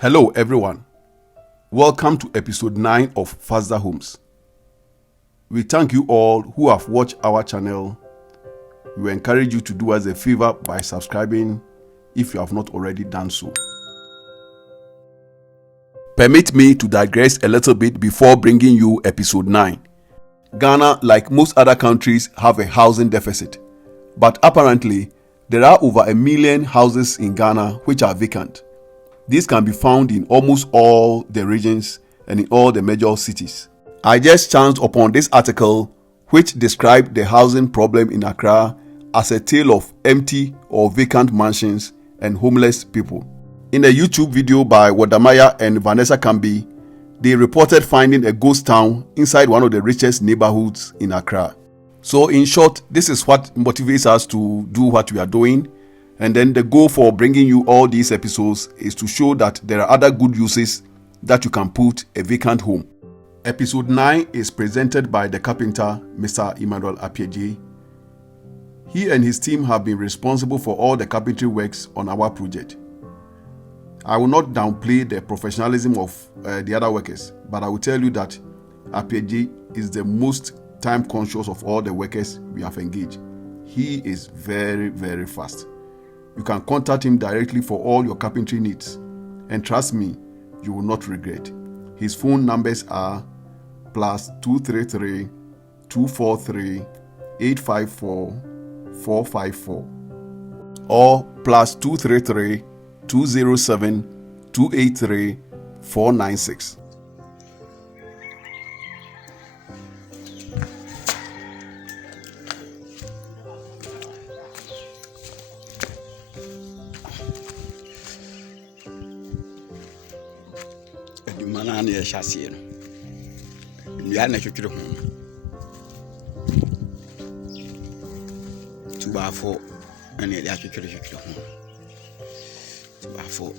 Hello everyone, welcome to episode 9 of Fazda Homes. We thank you all who have watched our channel. We encourage you to do us a favor by subscribing if you have not already done so. Permit me to digress a little bit before bringing you episode 9. Ghana, like most other countries, have a housing deficit, but apparently there are over 1 million houses in Ghana which are vacant. These can be found in almost all the regions and in all the major cities. I just chanced upon this article which described the housing problem in Accra as a tale of empty or vacant mansions and homeless people. In a YouTube video by Wadamaya and Vanessa Kambi, they reported finding a ghost town inside one of the richest neighborhoods in Accra. So in short, this is what motivates us to do what we are doing. And then the goal for bringing you all these episodes is to show that there are other good uses that you can put a vacant home. Episode 9 is presented by the carpenter, Mr. Emmanuel Apieje. He and his team have been responsible for all the carpentry works on our project. I will not downplay the professionalism of the other workers, but I will tell you that Apieje is the most time conscious of all the workers we have engaged. He is very, very fast. You can contact him directly for all your carpentry needs. And trust me, you will not regret. His phone numbers are +233 243 854 454 or +233 207 283 496. Manani ya shasi no ndia na twetwe ho tubafo ene ya twetwe ho tubafo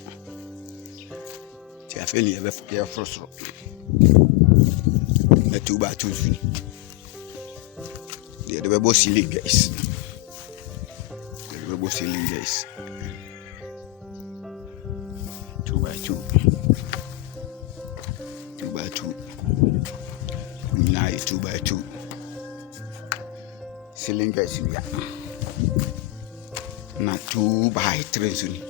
ti afeni ya frostro na tuba tufi de bebo ceiling guys bebo ceiling guys 2x2 2x2 ceiling guys na 2x3 suni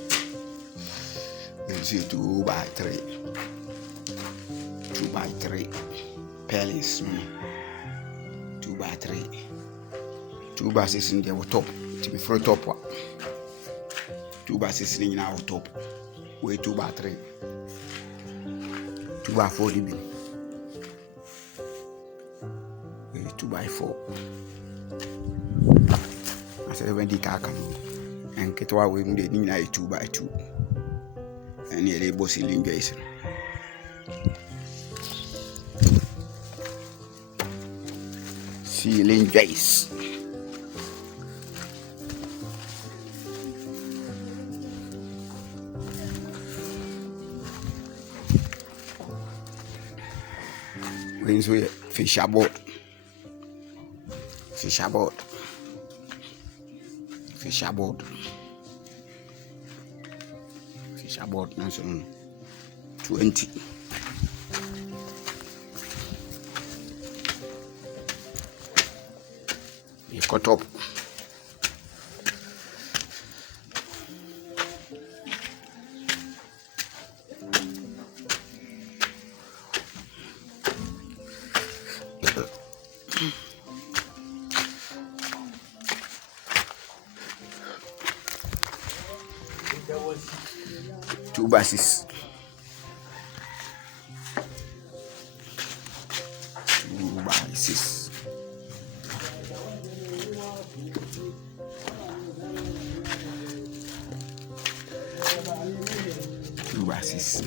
is 2x3 pellets 2x3 2x6 in the top to be front top 2x6 in our top way 2x3 2x4 db 2x4 I said when the car come and get away with the 2x2 and the label ceiling guys when so fisherboard no 20 you cut up two buses. 2x6 2x6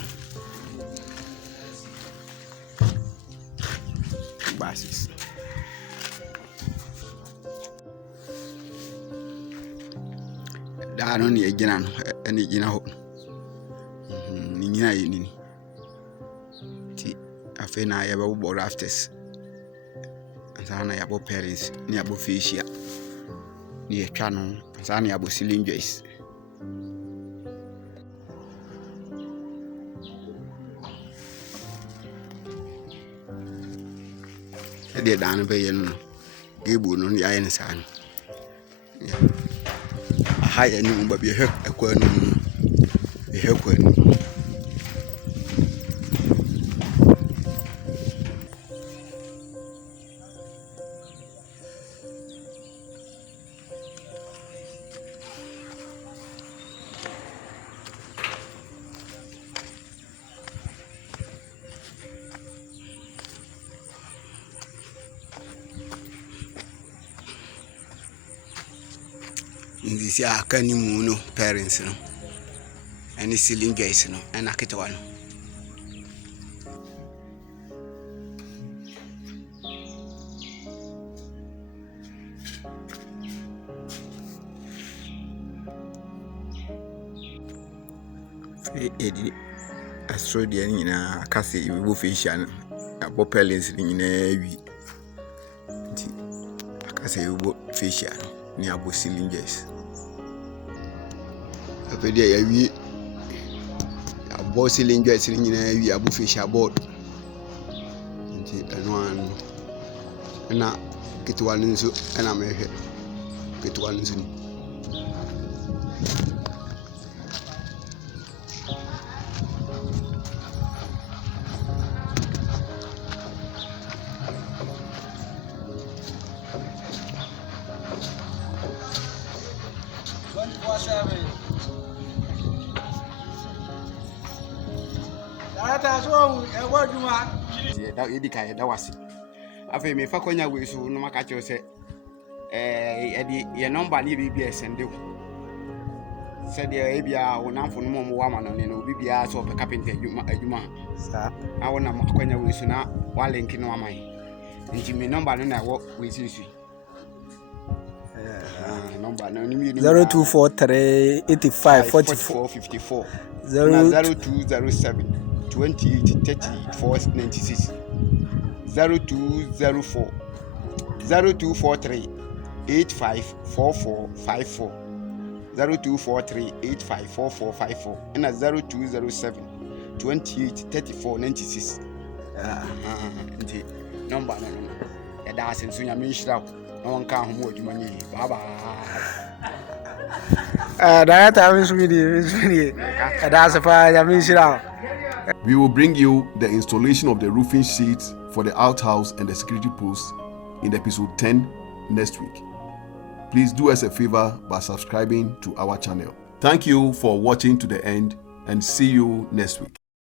2x6 da no ne agina no ene gina ho ni nyina yini ti afi na ya bo rafters ansana ya bo parents ni ya bo facia ni etwa no ansana ya bo ceiling joists The down by you. Gable no the iron sun. A high and but be a quern. A quern. In this year, can you know parents and the ceiling gates and a kit one. Australian in a cassie, you will fish and a bopelins in a wee. I say you will fish near both cylinders. A very a both cylinders in a wee abu fish aboard. And one and now get one in so and I'm a get one in. That indicated that was it. After me, Faconia will so no matter say, your number need be a send you. Said the Abia or now for no more woman and no BBS or a carpenter, you man. Sir, I want to Maconia will so now while linking on my and Jimmy number and I walk with you. Number 0243 85 44 54 0207 28 34 96 0204 0243 85 44 54 0243 85 44 54 and 0207 28 34 96 number no that's in Sunya Mishra. No one can hold you money. Bye bye. That is really. That's a fire. I mean, We will bring you the installation of the roofing sheets for the outhouse and the security post in episode 10 next week. Please do us a favor by subscribing to our channel. Thank you for watching to the end and see you next week.